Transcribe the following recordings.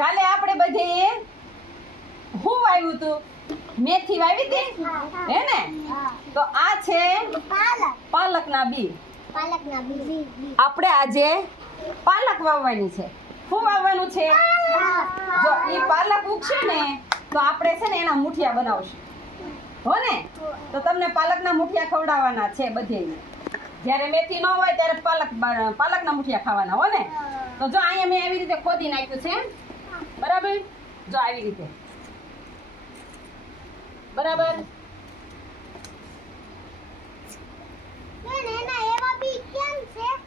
કાલે આપણે બધે હું વાવ્યું તું? મેથી વાવી હતી હે ને? તો આ છે પાલકના બી. આપણે આજે પાલક વાવવાની છે. શું વાવવાનું છે? જો એ પાલક ઉગશે ને તો આપણે છે ને એના મુઠિયા બનાવશું હો ને. તો તમને પાલકના મુઠિયા ખવડાવવાના છે બધે. જ્યારે મેથી ન હોય ત્યારે પાલકના મુઠિયા ખાવાના હો ને. તો જો અહીંયા મેં એવી રીતે ખોદી નાખ્યું છે બરાબર. જો આવી રીતે બરાબર.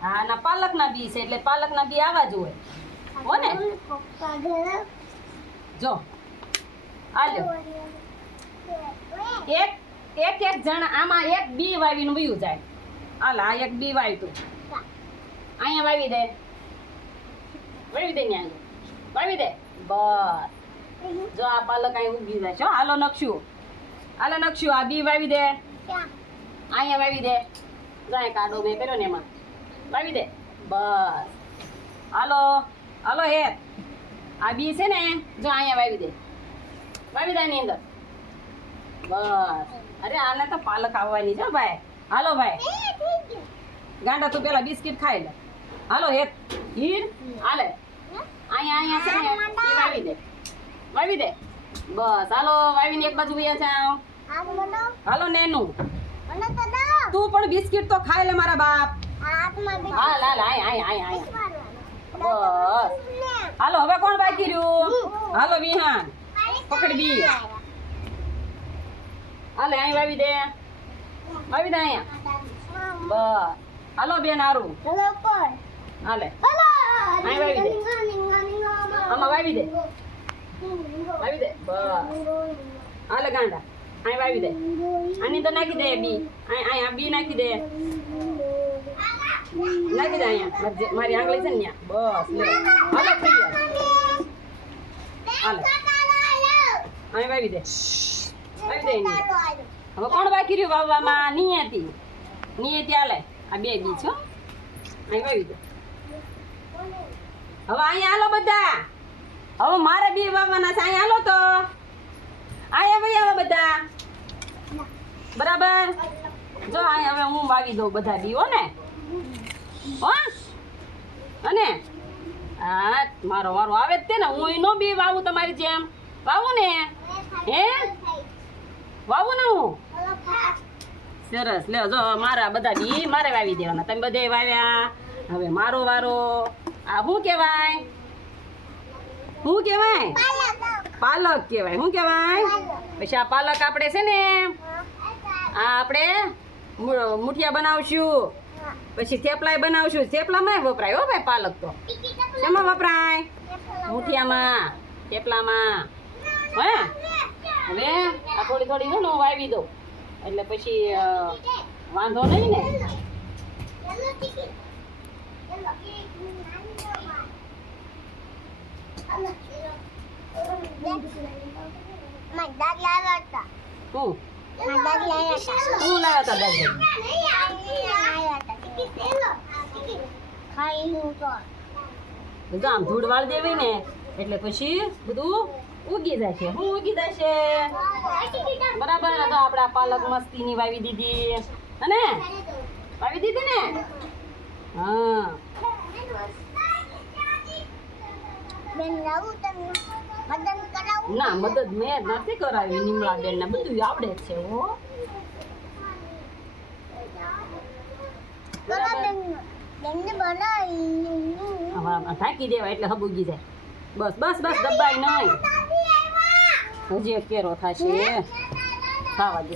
હા ના પાલકના બી છે એટલે પાલકના બી આવા જ હોય હો ને. જો આલ્યો એક જણ આમાં એક બી વાવીને વયું જાય. હાલ આ એક બી વાવી તું અહીંયા વાવી દે ને વાવી દે બસ. જો આ પાલક અહીં ઉગી જાય છે. હાલો નકશું આ બી વાવી દે. અહીંયા વાવી દે. જો અહીં કાડો મેં કર્યો ને એમાં વાવી દે બસ. હાલો હેત આ બી છે ને જો અહીંયા વાવી દે એની અંદર બસ. અરે આને તો પાલક આવવાની છે ભાઈ. હાલો ભાઈ ગાંડા તું પેલા બિસ્કિટ ખાઈ લે. હાલો હેત હીર હાલે અહીંયા છે ને વાવી દે બસ. હાલો વાવીને એક બાજુ વયા જાવ. હાલો નેનું તું પણ બિસ્કિટ તો ખાઈ લે મારા બાપ. હાલ આય બસ. હાલો હવે કોણ બાકી રહ્યું? હાલો વિહાન પકડ બી. હાલે અહીં વાવી દે અહીંયા બસ. હાલો બેન હારું હાલે અહીં વાવી દે. આમાં વાવી દે બસ. હાલે ગાંડા અહીં વાવી દે. આની તો નાખી દે બી. અહીંયા બી નાખી દે અહીંયા મારી આંગળી છે ને ત્યાં બસ. હાલો પ્રિય હાલે અહીં વાવી દે એની. હવે કોણ બાકી રહ્યું વાવવામાં? નિયતિ હાલે આ બે બી છો અહીં વાવી દે. હવે અહીંયા હાલો બધા. હવે મારે બી વાવવાના છે. અહીંયા હાલો તો અહીંયા વળી આવો બધા બરાબર. જો અહીંયા હવે હું વાવી દઉં બધા બી હો ને. અને હા મારો વારો આવે જ તે ને. હું નો બી વાવું તમારી જેમ વાવું ને. હે વાવું ને હું સરસ. લે જો મારા બધા બી મારે વાવી દેવાના. તમે બધે વાવ્યા. હવે મારો વારો. આ શું કહેવાય? પાલક કહેવાય. શું કહેવાય? પછી આ પાલક આપણે છે ને આ આપણે મુઠિયા બનાવશું. પછી થેપલા બનાવશું. થેપલામાં વપરાય હો ભાઈ પાલક તો. શેમાં વપરાય? મુઠિયામાં થેપલામાં. હે હવે આ થોડી છે ને હું વાવી દઉં એટલે પછી વાંધો નહીં ને. હું લાવ્યા હતા દાદી? આમ ધૂળ વાળ દેવી ને એટલે પછી બધું ઉગી જાય છે. હું ઉગી જાય છે બરાબર. તો આપણે પાલક મસ્તીની વાવી દીધી અને વાવી દીધી ને. હા ના મદદ મેં નથી કરાવી. નિમળા બેન ને બધું આવડે છે હો. ઢાંકી દેવા એટલે હબુગી જાય. બસ દબાઈ નહીં. હજી એક કેરો થશે ખાવા દે.